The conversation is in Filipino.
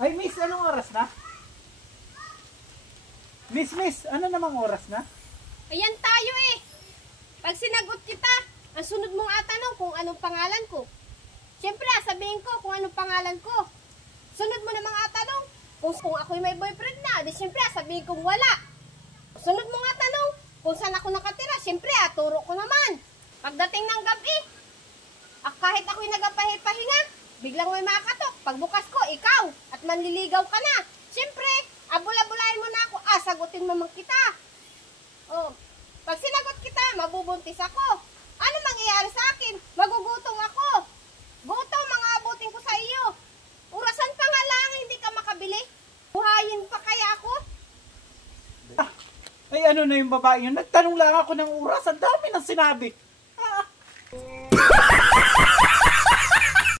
Ay, miss, anong oras na? Miss, ano namang oras na? Ayan tayo eh. Pag sinagot kita, ang sunod mong atanong kung anong pangalan ko. Siyempre, sabihin ko kung anong pangalan ko. Sunod mo namang atanong kung ako'y may boyfriend na. Di siyempre, sabihin kong wala. Sunod mong atanong kung saan ako nakatira. Siyempre, turo ko naman. Pagdating ng gabi, kahit ako'y nagapahinga, biglang may makatok. Pagbukas ko, ikaw, at manliligaw ka na. Siyempre, abula-bulahin mo na ako. Sagutin mo man kita. Oh, pag sinagot kita, mabubuntis ako. Ano mangyayari sa akin? Magugutom ako. Gutom, mga abutin ko sa iyo. Orasan pa nga lang, hindi ka makabili. Buhayin pa kaya ako? Ay, ano na yung babae yun? Nagtanong lang ako ng oras. Ang dami nang sinabi.